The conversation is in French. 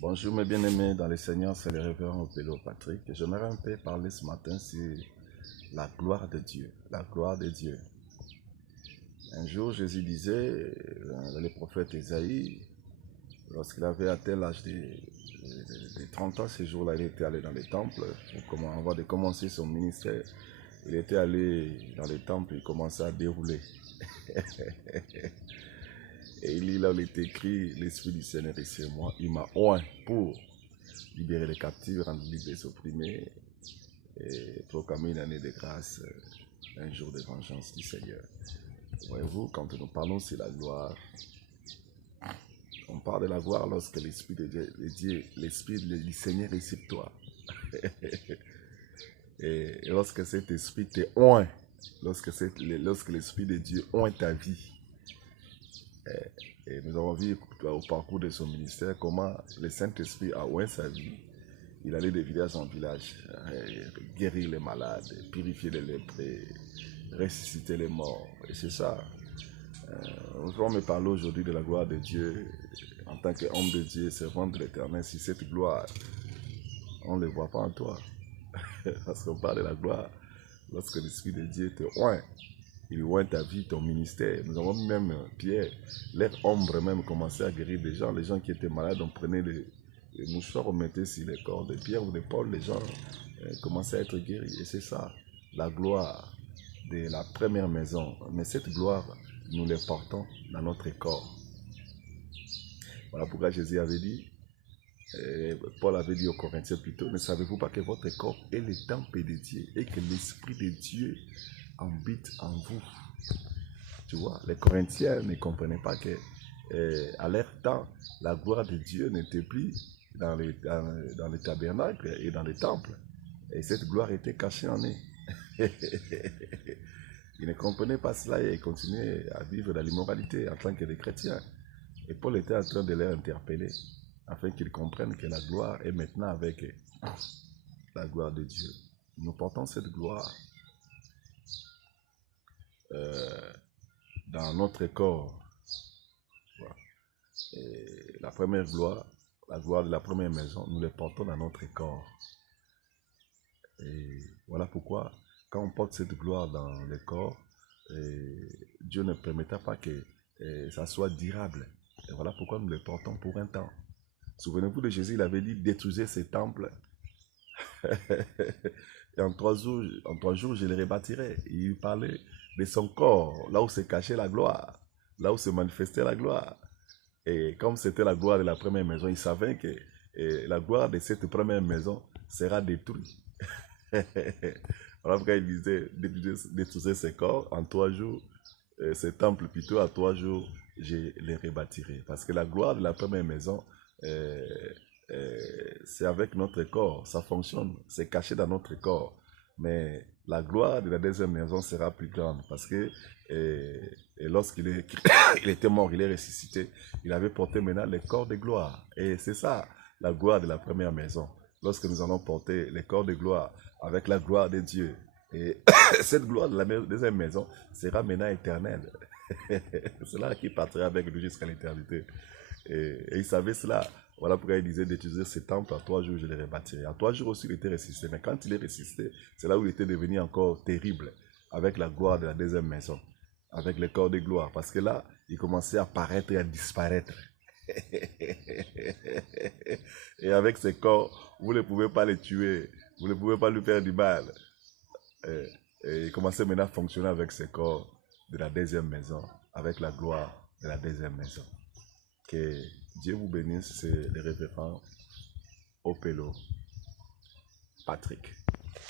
Bonjour mes bien-aimés dans le Seigneur, c'est le révérend Opelo Patrick. J'aimerais un peu parler ce matin sur la gloire de Dieu. La gloire de Dieu. Un jour, Jésus disait, le prophète Ésaïe, lorsqu'il avait atteint l'âge de 30 ans, ce jour-là, il était allé dans le temple avant de commencer son ministère. Il était allé dans le temple, il commençait à dérouler. Et il lit là où il est écrit, l'Esprit du Seigneur est sur moi, il m'a oint pour libérer les captifs, rendre libres les opprimés et proclamer une année de grâce, un jour de vengeance du Seigneur. Voyez-vous, quand nous parlons sur la gloire, on parle de la gloire lorsque l'Esprit de Dieu, l'Esprit du Seigneur est sur toi. Et lorsque cet Esprit te oint, lorsque l'Esprit de Dieu oint ta vie. Et nous avons vu au parcours de son ministère comment le Saint-Esprit a oint sa vie. Il allait de village en village, guérir les malades, purifier les lépreux, ressusciter les morts. Et c'est ça. On me parle aujourd'hui de la gloire de Dieu en tant qu'homme de Dieu, servant de l'Éternel. Si cette gloire, on ne le voit pas en toi. Parce qu'on parle de la gloire lorsque l'Esprit de Dieu te oint. Il oint ta vie, ton ministère. Nous avons même, Pierre, l'air ombre même commencé à guérir des gens. Les gens qui étaient malades, on prenait les mouchoirs, on mettait sur les corps de Pierre ou de Paul. Les gens commençaient à être guéris. Et c'est ça, la gloire de la première maison. Mais cette gloire, nous la portons dans notre corps. Voilà pourquoi Jésus avait dit, Paul avait dit aux Corinthiens plutôt, ne savez-vous pas que votre corps est le temple de Dieu et que l'Esprit de Dieu habite en vous. Tu vois, les Corinthiens ne comprenaient pas que à leur temps, la gloire de Dieu n'était plus dans les tabernacles et dans les temples. Et cette gloire était cachée en eux. Ils ne comprenaient pas cela et ils continuaient à vivre dans l'immoralité en tant que des chrétiens. Et Paul était en train de les interpeller afin qu'ils comprennent que la gloire est maintenant avec la gloire de Dieu. Nous portons cette gloire dans notre corps. Voilà. Et la première gloire, la gloire de la première maison, nous les portons dans notre corps. Et voilà pourquoi, quand on porte cette gloire dans le corps, Dieu ne permettra pas que ça soit durable. Et voilà pourquoi nous les portons pour un temps. Souvenez-vous de Jésus, il avait dit détruisez ces temples. Et en 3 jours, je les rebâtirai. Il parlait de son corps, là où se cachait la gloire, là où se manifestait la gloire. Et comme c'était la gloire de la première maison, il savait que la gloire de cette première maison sera détruite. Voilà pourquoi il disait détruisez ses corps en 3 jours, ces temples plutôt, à 3 jours, je les rebâtirai. Parce que la gloire de la première maison, c'est avec notre corps, ça fonctionne, c'est caché dans notre corps. Mais la gloire de la deuxième maison sera plus grande parce que lorsqu'il il était mort, il est ressuscité, il avait porté maintenant le corps de gloire. Et c'est ça, la gloire de la première maison. Lorsque nous allons porter le corps de gloire avec la gloire de Dieu, et cette gloire de la deuxième maison sera maintenant éternelle. C'est là qu'il partira avec nous jusqu'à l'éternité. Et il savait cela. Voilà pourquoi il disait d'utiliser ces temples. À 3 jours, je les rebâtirai. À 3 jours aussi, il était ressuscité. Mais quand il est ressuscité, c'est là où il était devenu encore terrible, avec la gloire de la deuxième maison, avec le corps de gloire. Parce que là, il commençait à apparaître et à disparaître. Et avec ce corps, vous ne pouvez pas le tuer, vous ne pouvez pas lui faire du mal. Et il commençait maintenant à fonctionner avec ce corps de la deuxième maison, avec la gloire de la deuxième maison. Que Dieu vous bénisse, c'est le révérend Opelo Patrick.